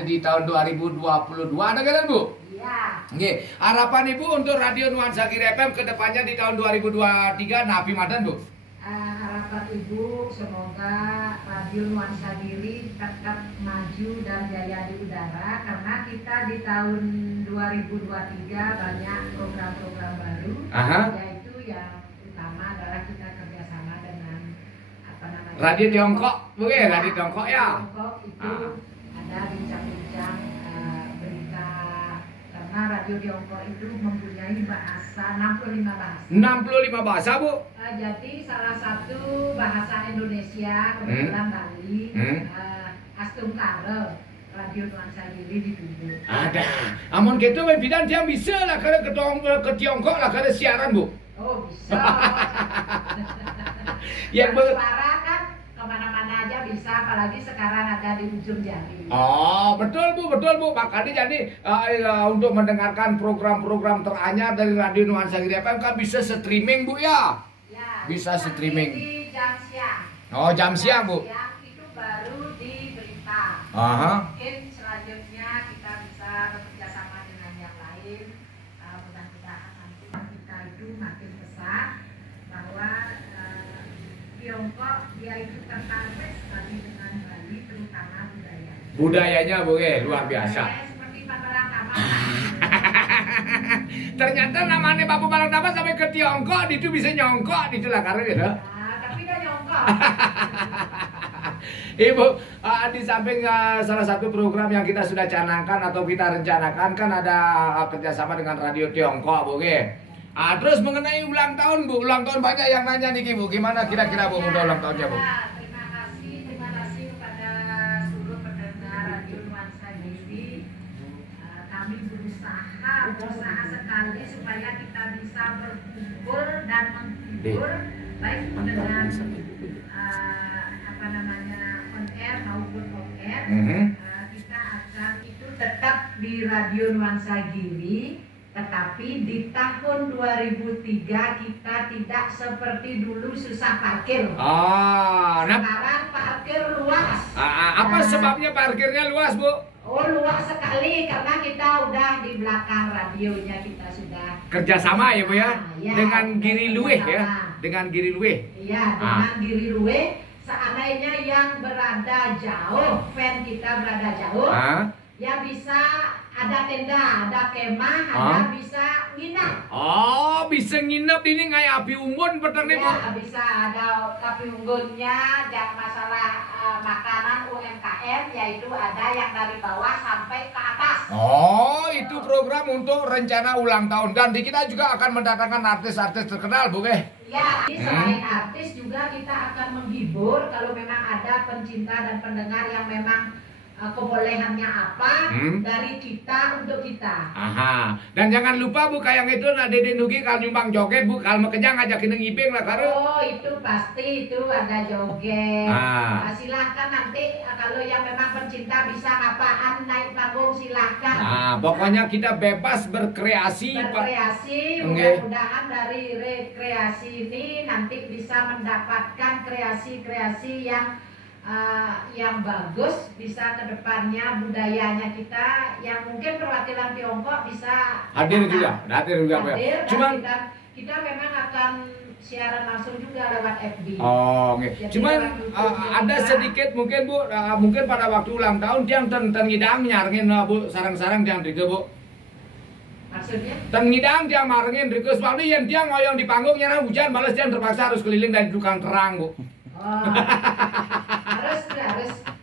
ada di tahun 2022 ada kan Bu? Iya. Oke, harapan Ibu untuk Radio Nuansa Giri FM ke depannya di tahun 2023 napi madan Bu? Harapan Ibu semoga Radio Nuansa Giri tetap maju dan jaya di udara, karena kita di tahun 2023 banyak program-program baru. Yaitu yang utama adalah kita kerjasama dengan apa namanya, Radio Tiongkok Bu ya, Radio Tiongkok ya. Tiongkok itu ada bincang-bincang berita, karena Radio Tiongkok itu mempunyai bahasa 65 bahasa. 65 bahasa Bu? Jadi salah satu bahasa Indonesia kebetulan Bali, Astungkara, Radio Nuansa Giri ditunjuk. Ada. Amun gitu bidan dia bisa lah kalau ke Tiongkok lah kalau siaran Bu. Oh bisa. Yang suara kan kemana-mana aja bisa, apalagi sekarang ada di ujung jari. Oh betul Bu, betul Bu. Makanya jadi untuk mendengarkan program-program teranyar dari Radio Nuansa Giri FM kan bisa streaming Bu ya? Ya. Bisa streaming. Di jam siang. Oh jam siang Bu. Siang itu baru di berita. Mungkin selanjutnya kita bisa bekerjasama dengan yang lain. Mudah-mudahan nanti kita itu makin besar, bahwa Tiongkok dia itu tertarik sekali dengan Bali, terutama budaya. Budayanya Bu luar biasa. Seperti Bapak Taman. Ternyata namanya Bapak Balang Taman sampai ke Tiongkok itu bisa nyongkok itulah karena gitu. Tapi dia nyongkok. Ibu, di samping salah satu program yang kita sudah canangkan atau kita rencanakan kan ada kerjasama dengan Radio Tiongkok Bu. Terus mengenai ulang tahun Bu, ulang tahun banyak yang nanya nih Bu, gimana kira-kira Bu udah ulang tahunnya Bu? Terima kasih kepada seluruh pendengar Radio Nuansa Giri. Kami berusaha sekali supaya kita bisa berkumpul dan menghibur, baik dengan apa namanya on air maupun off air. Kita akan itu tetap di Radio Nuansa Giri. Tetapi di tahun 2003 kita tidak seperti dulu susah parkir. Sekarang parkir luas. Apa sebabnya parkirnya luas Bu? Oh luas sekali, karena kita udah di belakang radionya, kita sudah kerjasama ya Bu ya? Ya, dengan Giri Luweh ya? Dengan Giri Luweh? Iya, dengan Giri Luweh. Seandainya yang berada jauh, fan kita berada jauh, ya bisa ada tenda, ada kemah, ada bisa nginep. Oh, bisa nginep ini kayak api unggun petang nih Bu? Ya, bisa ada api unggunnya. Yang masalah makanan UMKM, yaitu ada yang dari bawah sampai ke atas. Oh, itu program untuk rencana ulang tahun. Dan di kita juga akan mendatangkan artis-artis terkenal Bu Ya, selain artis juga kita akan menghibur kalau memang ada pencinta dan pendengar yang memang kebolehannya apa dari kita untuk kita. Dan jangan lupa Bu kayak itu Dede Nugi kalau nyumbang joget Bu, kalau mau kejang ngajakin ngiping lah karo. Oh itu pasti itu ada joget. Silahkan nanti kalau yang memang pencinta bisa ngapaan naik panggung silahkan. Pokoknya kita bebas berkreasi. Mudah-mudahan dari rekreasi ini nanti bisa mendapatkan kreasi-kreasi yang bagus, bisa ke depannya budayanya kita yang mungkin perwakilan Tiongkok bisa hadir juga cuman kita memang akan siaran langsung juga lewat FB. Cuman ada sedikit mungkin Bu, mungkin pada waktu ulang tahun dia ngidang nyarengin Bu sarang-sarang yang drike Bu. Maksudnya? Ngidang dia marengin drike sebab yang dia ngoyong di panggung nyarang hujan, malas dia terpaksa harus keliling dari tukang terang Bu. Harus.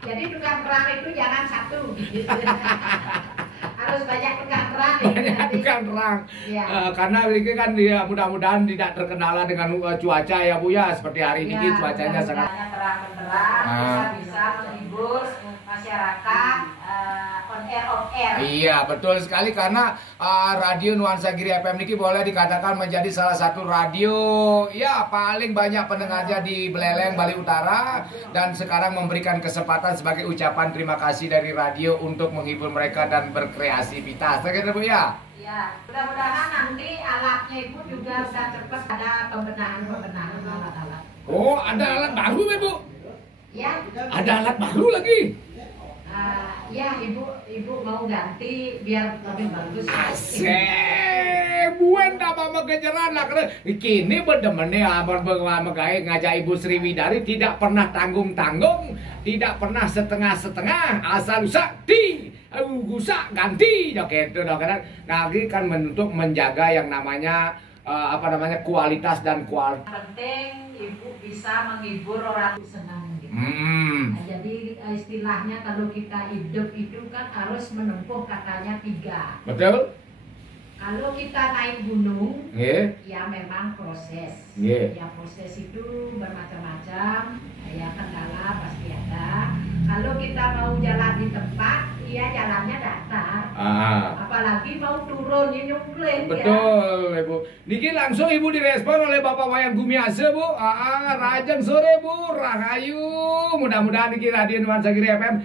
Jadi tukang terang itu jangan satu. Harus banyak tukang terang. Banyak tukang terang. Karena ini kan dia mudah-mudahan tidak terkendala dengan cuaca ya Bu ya. Seperti hari ini cuacanya sangat terang-benderang, bisa menghibur masyarakat on air off air. Iya betul sekali, karena Radio Nuansa Giri FM ini boleh dikatakan menjadi salah satu radio ya paling banyak pendengarnya di Beleleng, Bali Utara, dan sekarang memberikan kesempatan sebagai ucapan terima kasih dari radio untuk menghibur mereka dan berkreativitas. Begitu Bu ya? Ya, mudah-mudahan nanti alatnya Ibu juga sudah cepat ada pembenahan alat-alat. Oh, ada alat baru Bu? Ya. Ada alat baru lagi? Ya ibu mau ganti biar lebih bagus. Asik, buen dah mama kejaran lah. Kini bedemen abang mengai ngajak Ibu Sriwidari tidak pernah tanggung-tanggung, tidak pernah setengah-setengah, asal sakti, gusak ganti, oke itu dong kan. Nanti kan untuk menjaga yang namanya kualitas dan kualitas. Penting ibu bisa menghibur orang senang. Hmm. Nah, jadi istilahnya kalau kita hidup itu kan harus menempuh katanya 3. Betul? Kalau kita naik gunung, ya memang proses. Ya proses itu bermacam-macam, ya kendala pasti ada. Kalau kita mau jalan di tempat, ya jalannya datar. Apalagi mau turun ini nyungkling. Betul, ya. Ibu. Niki langsung Ibu direspon oleh Bapak Wayan Gumiase, Bu. Rajang sore, Bu. Rahayu. Mudah-mudahan niki Radio Nuansa Giri FM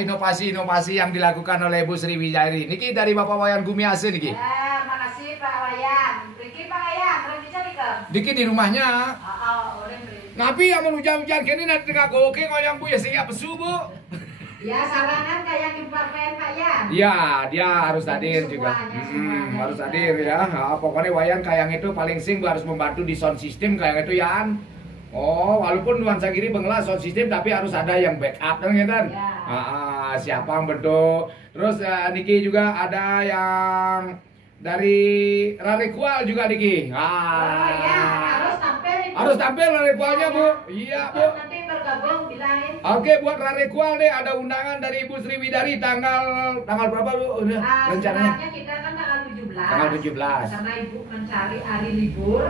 inovasi-inovasi yang dilakukan oleh Ibu Sriwidari. Niki dari Bapak Wayan Gumiase niki. Makasih Pak Wayan. Niki Pak Wayan, terus bisa Diki di rumahnya. Tapi yang hujan-hujan kini nanti tengah goke ngoyang Bu ya siap pesu, Bu. Ya sarangan kayak Kimpafen Pak ya. Iya, dia harus hadir juga. Harus hadir ya. Pokoknya wayang kayang itu paling sing harus membantu di sound system kayang itu ya. Oh, walaupun Nuansa Giri bengelas sound system tapi harus ada yang backup kan gitu. Ya. Siapa yang bentuk. Terus Niki juga ada yang dari Rarekual juga Niki. Ya, harus tampil Rarekualnya, Bu. Iya, Bu. Nanti bergabung bilangin. Oke, buat Rarekual nih ada undangan dari Ibu Sriwidari tanggal berapa, Bu? Rencananya kita kan tanggal 17. Tanggal 17. Karena Ibu mencari hari libur,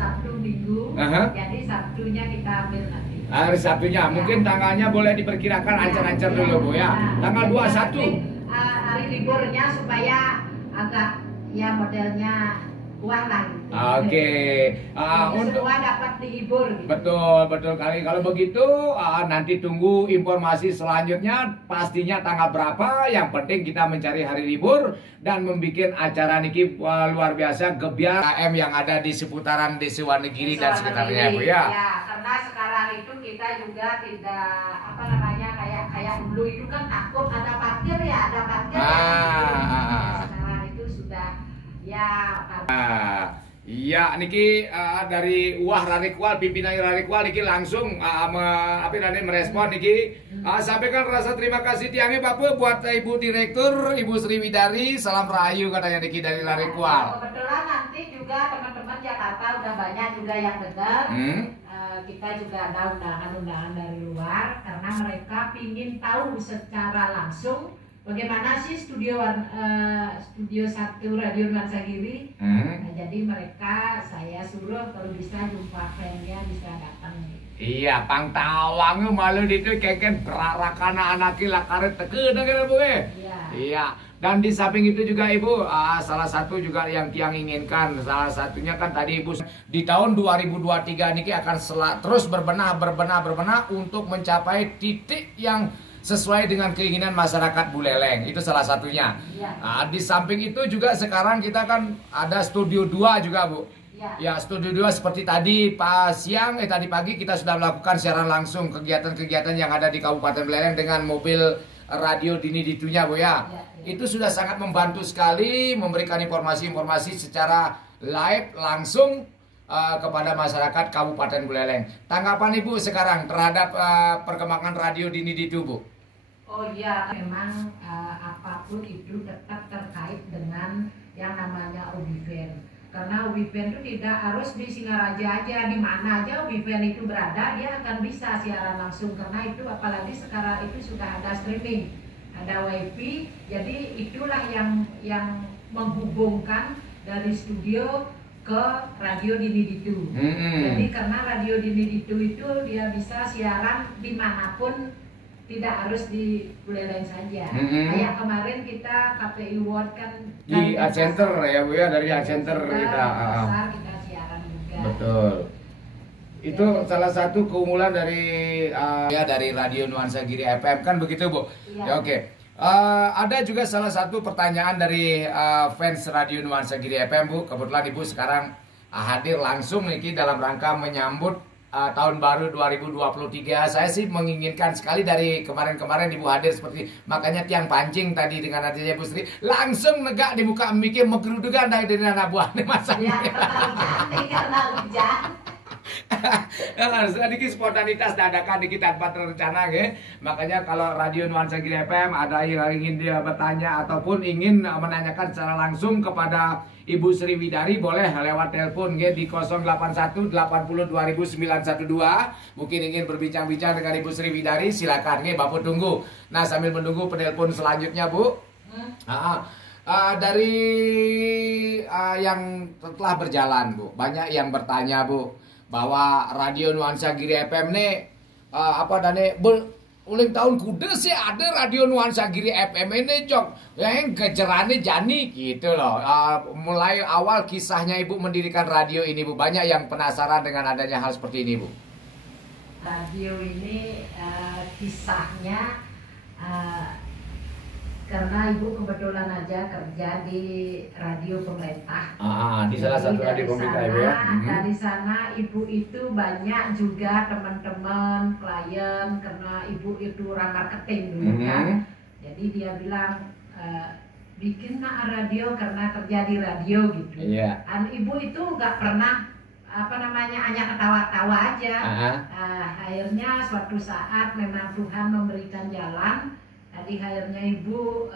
Sabtu Minggu. Jadi Sabtunya kita ambil nanti. Hari Sabtunya, mungkin tanggalnya boleh diperkirakan ancar-ancar dulu, Bu ya. Tanggal 21. Hari liburnya supaya agak ya modelnya uang lah. Oke. Untuk semua dapat dihibur. Gitu. Betul kali. Kalau begitu nanti tunggu informasi selanjutnya pastinya tanggal berapa. Yang penting kita mencari hari libur dan membuat acara niki luar biasa gebiar KM yang ada di seputaran Desa Wonogiri dan sekitarnya, Bu ya. Ya, karena sekarang itu kita juga tidak kayak dulu itu kan takut ada parkir ya, ada parkir. Sekarang itu sudah ya. Iya, niki dari Rarekual, pimpinan Rarekual niki langsung merespon niki. Sampaikan rasa terima kasih tiangnya Bapak buat Ibu Direktur, Ibu Sriwidari, salam rahayu katanya niki dari Rarekual. Kebetulan nanti juga teman-teman Jakarta udah banyak juga yang dengar. Kita juga ada undangan-undangan dari luar karena mereka ingin tahu secara langsung bagaimana sih studio 1 Radio Nuansa Giri. Nah, jadi mereka saya suruh kalau bisa jumpa fan-nya bisa datang. Iya, pang tawang malu itu keken berarakana anaki lakaret teken kan Bu. Iya. Dan di samping itu juga Ibu, salah satu juga yang tiang inginkan, salah satunya kan tadi Ibu di tahun 2023 niki akan terus berbenah untuk mencapai titik yang sesuai dengan keinginan masyarakat Buleleng. Itu salah satunya. Di samping itu juga sekarang kita kan ada studio 2 juga, Bu. Ya, studio 2 seperti tadi tadi pagi kita sudah melakukan siaran langsung kegiatan-kegiatan yang ada di Kabupaten Buleleng dengan mobil radio Dini Ditunya, Bu ya. Itu sudah sangat membantu sekali memberikan informasi-informasi secara live langsung kepada masyarakat Kabupaten Buleleng. Tanggapan Ibu sekarang terhadap perkembangan radio Dini Ditu, Bu? Oh iya, memang apapun itu tetap terkait dengan yang namanya Ubiven. Karena Ubiven itu tidak harus di Singaraja aja, di mana aja Ubiven itu berada, dia akan bisa siaran langsung. Karena itu apalagi sekarang itu sudah ada streaming, ada wifi, jadi itulah yang menghubungkan dari studio ke radio Dini Ditu. Jadi karena radio Dini Ditu itu dia bisa siaran dimanapun, tidak harus di Buleleng saja. Kayak kemarin kita KPI World kan di Center ya Bu ya, dari Center kita siaran juga. Betul. Itu salah satu keunggulan dari dari Radio Nuansa Giri FM kan begitu Bu. Ya, oke. Ada juga salah satu pertanyaan dari fans Radio Nuansa Giri FM Bu. Kebetulan Ibu sekarang hadir langsung nih dalam rangka menyambut tahun baru 2023. Saya sih menginginkan sekali dari kemarin-kemarin Ibu hadir seperti makanya tiang pancing tadi dengan adanya Bu Sri langsung negak di muka mikir menggerudukan dari anak buahnya masa. Ya, karena hujan. Sedikit spontanitas dadakan dikit tanpa terencana ya. Makanya kalau Radio Nuansa Giri FM ada yang ingin dia bertanya ataupun ingin menanyakan secara langsung kepada Ibu Sri Widari boleh lewat telepon ya di 081 80 2912. Mungkin ingin berbincang-bincang dengan Ibu Sri Widari silakan ya Bapak tunggu. Nah sambil menunggu penelpon selanjutnya Bu. Dari yang telah berjalan Bu, banyak yang bertanya Bu bahwa Radio Nuansa Giri FM nih ulang tahun kuda sih ada Radio Nuansa Giri FM ini Jok yang kecerane jani gitu loh. Mulai awal kisahnya Ibu mendirikan radio ini Bu, banyak yang penasaran dengan adanya hal seperti ini Bu. Radio ini kisahnya karena Ibu kebetulan aja kerja di radio pemerintah. Di salah satu radio pemerintah Ibu ya. Dari sana Ibu itu banyak juga teman-teman klien karena Ibu itu orang marketing dulu kan. Jadi dia bilang bikin radio karena kerja di radio gitu. Iya. Ibu itu nggak pernah hanya ketawa-tawa aja. Akhirnya suatu saat memang Tuhan memberikan jalan. Jadi akhirnya Ibu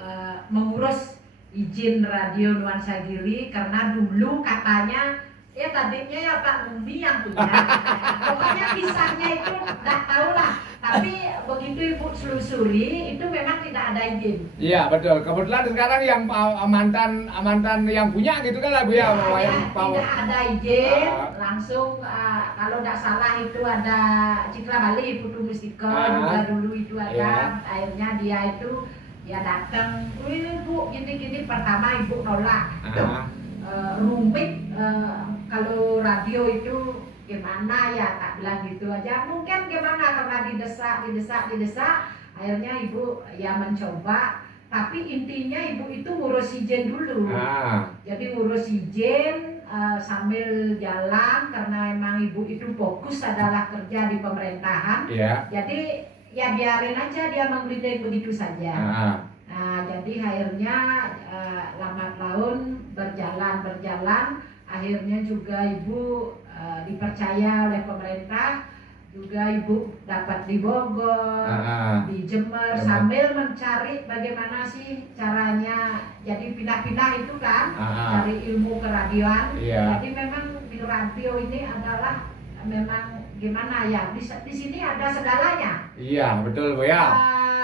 mengurus izin Radio Nuansa Giri karena dulu katanya tadinya ya Pak Mumi yang punya. Pokoknya kisahnya itu nggak tahu lah. Tapi begitu Ibu selusuri itu memang tidak ada izin. Iya betul. Kebetulan sekarang yang mantan yang punya gitu kan lah Bu ya. Tidak ada izin. Langsung kalau tidak salah itu ada Citra Bali Putu Mustika juga dulu itu ada. Akhirnya dia itu datang, Bu gini-gini, pertama Ibu nolak. Rumit kalau radio itu gimana ya, tak bilang gitu aja. Mungkin gimana karena didesak. Akhirnya Ibu ya mencoba. Tapi intinya Ibu itu ngurus izin dulu. Jadi ngurus izin sambil jalan karena emang Ibu itu fokus adalah kerja di pemerintahan. Jadi ya biarin aja dia menggelitik begitu saja. Nah, jadi akhirnya lambat laun berjalan, akhirnya juga Ibu dipercaya oleh pemerintah, juga Ibu dapat di Bogor, di Jember, sambil mencari bagaimana sih caranya jadi pindah-pindah itu kan, cari ilmu keradioan. Jadi memang di radio ini adalah memang gimana ya, di sini ada segalanya. Iya betul Bu ya.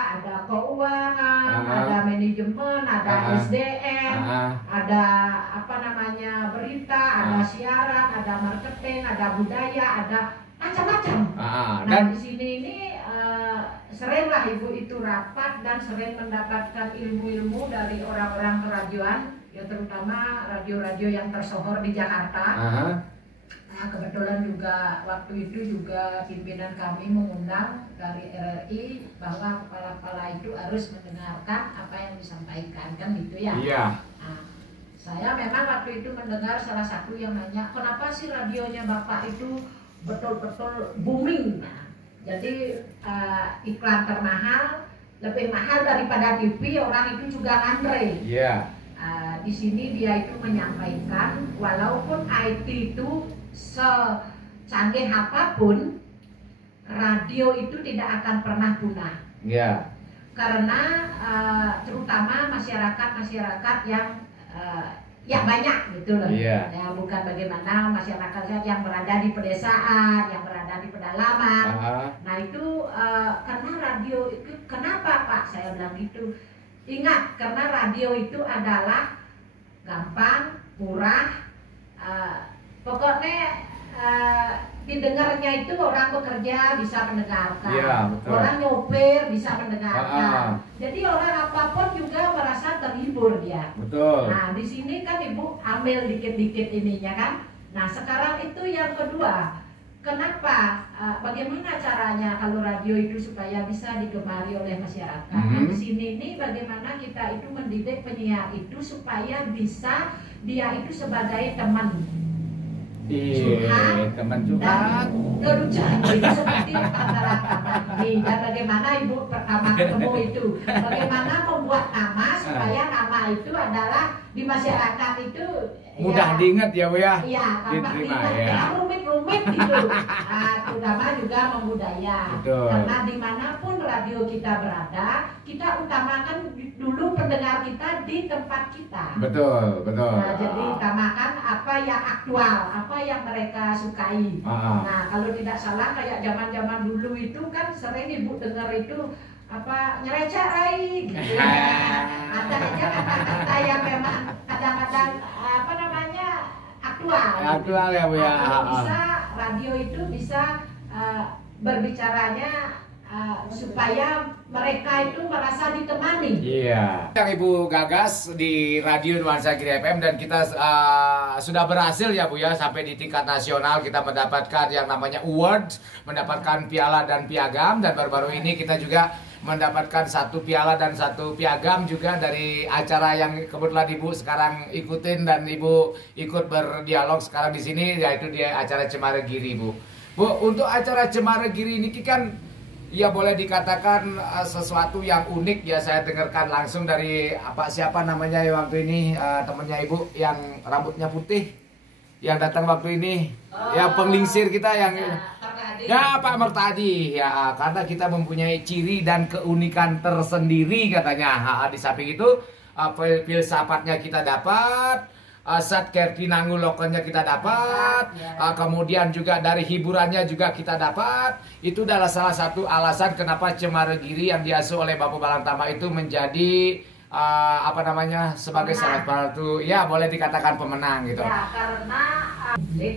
Ada keuangan, ada manajemen, ada SDM, ada berita, ada siaran, ada marketing, ada budaya, ada macam-macam. Dan di sini ini seringlah Ibu itu rapat dan sering mendapatkan ilmu-ilmu dari orang-orang keradioan, ya terutama radio-radio yang tersohor di Jakarta. Nah, kebetulan juga waktu itu juga pimpinan kami mengundang dari RRI bahwa kepala-kepala itu harus mendengarkan apa yang disampaikan, kan gitu ya. Nah, saya memang waktu itu mendengar salah satu yang nanya, kenapa sih radionya Bapak itu betul-betul booming. Nah, jadi iklan termahal, lebih mahal daripada TV, orang itu juga ngantre. Di sini dia itu menyampaikan walaupun IT itu secanggih apapun, radio itu tidak akan pernah punah. Karena terutama masyarakat yang ya banyak gitu loh. Ya bukan bagaimana masyarakat yang berada di pedesaan, yang berada di pedalaman. Nah itu karena radio itu, kenapa Pak saya bilang gitu? Ingat, karena radio itu adalah gampang, murah, pokoknya didengarnya itu orang bekerja bisa mendengarkan, orang nyopir bisa mendengarkan. Jadi orang apapun juga merasa terhibur dia. Nah di sini kan Ibu ambil dikit-dikit ininya kan. Nah sekarang itu yang kedua, kenapa? Bagaimana caranya kalau radio itu supaya bisa digemari oleh masyarakat? Nah, di sini ini bagaimana kita itu mendidik penyiar itu supaya bisa dia itu sebagai teman. Iya, teman curhat. Kelucuan itu seperti antara kamar ini. Dan bagaimana ibu pertama ketemu itu, bagaimana membuat nama supaya nama itu adalah di masyarakat itu Mudah diingat ya Bu ya. Iya, gampang Diterima, diingat. ya. Jangan rumit-rumit gitu. Nah, terutama juga membudaya. Betul. Karena dimanapun radio kita berada, kita utamakan dulu pendengar kita di tempat kita. Betul, betul. Nah, jadi utamakan apa yang aktual, apa yang mereka sukai. Nah, kalau tidak salah kayak zaman-zaman dulu itu kan sering ibu dengar itu apa nyerecai gitu ya. Ada aja kata-kata yang memang kadang-kadang apa namanya aktual. Aktual ya Bu ya. Kalau bisa radio itu bisa berbicaranya supaya mereka itu merasa ditemani. Iya. Yang Ibu gagas di Radio Nuansa Giri FM dan kita sudah berhasil ya Bu ya sampai di tingkat nasional kita mendapatkan yang namanya award, mendapatkan piala dan piagam dan baru-baru ini kita juga mendapatkan 1 piala dan 1 piagam juga dari acara yang kebetulan Ibu sekarang ikutin dan Ibu ikut berdialog sekarang di sini yaitu di acara Cemara Giri Bu. Bu, untuk acara Cemara Giri ini kan ya boleh dikatakan sesuatu yang unik ya, saya dengarkan langsung dari siapa namanya ya waktu ini temennya Ibu yang rambutnya putih yang datang waktu ini ya penglingsir kita yang ya Pak Mertadi ya, karena kita mempunyai ciri dan keunikan tersendiri katanya. Di samping itu filsafatnya kita dapat, Sat Kertinangu lokalnya kita dapat, kemudian juga dari hiburannya juga kita dapat. Itu adalah salah satu alasan kenapa Cemara Giri yang diasuh oleh Bapak Balantama itu menjadi apa namanya sebagai salah satu ya boleh dikatakan pemenang gitu. Ya karena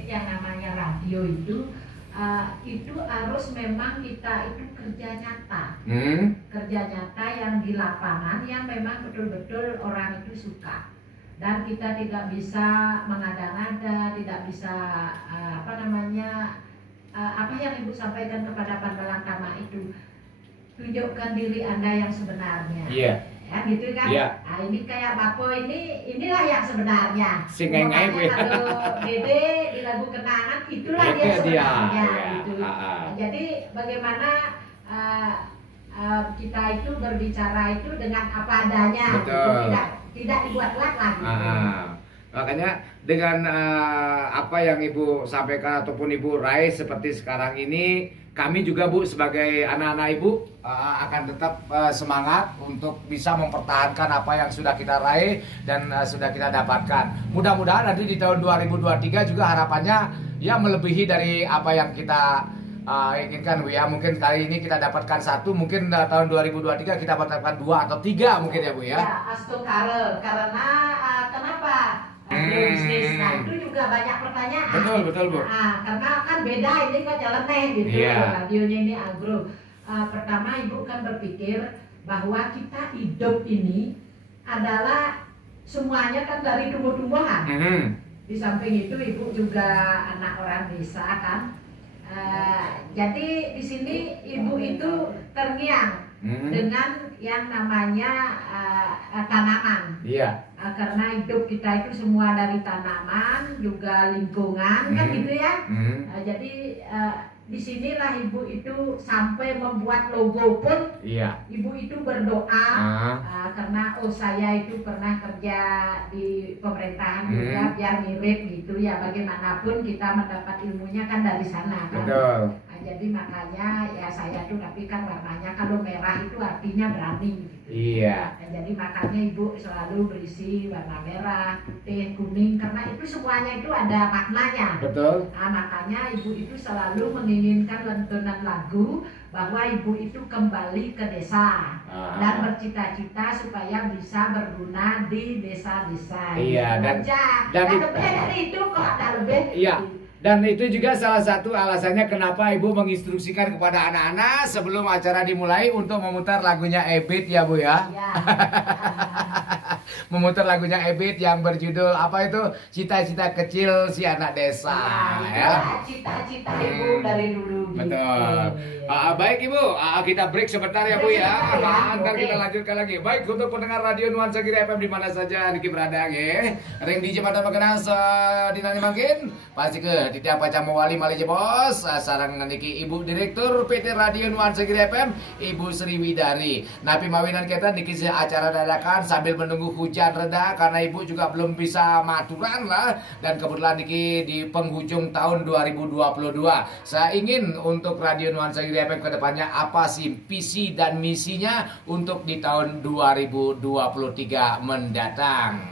yang namanya radio itu harus memang kita itu kerja nyata, kerja nyata yang di lapangan yang memang betul-betul orang itu suka. Dan kita tidak bisa mengada-ngada, tidak bisa apa namanya apa yang Ibu sampaikan kepada Pak Balantama itu, tunjukkan diri Anda yang sebenarnya. Iya. Ya gitu kan. Iya. Nah, ini kayak Bapo inilah yang sebenarnya. Singengai Bu. Kalau Dede di lagu kenangan itulah dia sebenarnya. Gitu. Jadi bagaimana kita itu berbicara itu dengan apa adanya. Betul. Gitu. Tidak dibuat-buat lagi. Makanya dengan apa yang Ibu sampaikan ataupun Ibu raih seperti sekarang ini, kami juga Bu sebagai anak-anak Ibu akan tetap semangat untuk bisa mempertahankan apa yang sudah kita raih dan sudah kita dapatkan. Mudah-mudahan nanti di tahun 2023 juga harapannya ya melebihi dari apa yang kita inginkan Bu ya. Mungkin kali ini kita dapatkan 1, mungkin tahun 2023 kita dapatkan 2 atau 3 mungkin ya Bu ya. Ya, karena kenapa? Bisnis, nah itu juga banyak pertanyaan. Betul Bu. Karena kan beda ini kan nyeleneh gitu. Radionya ini agro. Pertama Ibu kan berpikir bahwa kita hidup ini adalah semuanya kan dari tumbuh-tumbuhan. Di samping itu Ibu juga anak orang desa kan. Jadi di sini Ibu itu terngiang dengan yang namanya tanaman. Iya. Karena hidup kita itu semua dari tanaman, juga lingkungan kan gitu ya. Jadi disinilah Ibu itu sampai membuat logo pun. Iya. Ibu itu berdoa karena saya itu pernah kerja di pemerintahan juga biar mirip gitu ya. Bagaimanapun kita mendapat ilmunya kan dari sana kan. Betul. Jadi makanya ya saya tuh tapi kan warnanya kalau merah itu artinya berani gitu. Iya. Jadi makanya Ibu selalu berisi warna merah, putih, kuning karena itu semuanya itu ada maknanya. Betul. Nah, makanya Ibu itu selalu menginginkan lantunan lagu bahwa Ibu itu kembali ke desa dan bercita-cita supaya bisa berguna di desa-desa. Iya. Dan lebih dari itu kok ada lebih. Iya. Dan itu juga salah satu alasannya kenapa Ibu menginstruksikan kepada anak-anak sebelum acara dimulai untuk memutar lagunya Ebit ya Bu ya. memutar lagunya Ebit yang berjudul apa itu? Cita-cita kecil si anak desa. Ya. Cita-cita ibu dari dulu. Betul. Baik Ibu, kita break sebentar ya Bu ya. Ntar kita lanjutkan lagi. Baik untuk pendengar radio Nuansa Giri FM di mana saja Niki berada ya. Ring di Jembatan Magenas dinani makin pasti ke di tiap pacamu wali Malaysia bos. Sarang Niki Ibu Direktur PT Radio Nuansa Giri FM Ibu Sri Widari. Napi mawinan kita Niki acara dadakan sambil menunggu hujan reda karena Ibu juga belum bisa maturan lah dan kebetulan Niki di penghujung tahun 2022. Saya ingin untuk Radio Nuansa Giri FM kedepannya apa sih visi dan misinya untuk di tahun 2023 mendatang.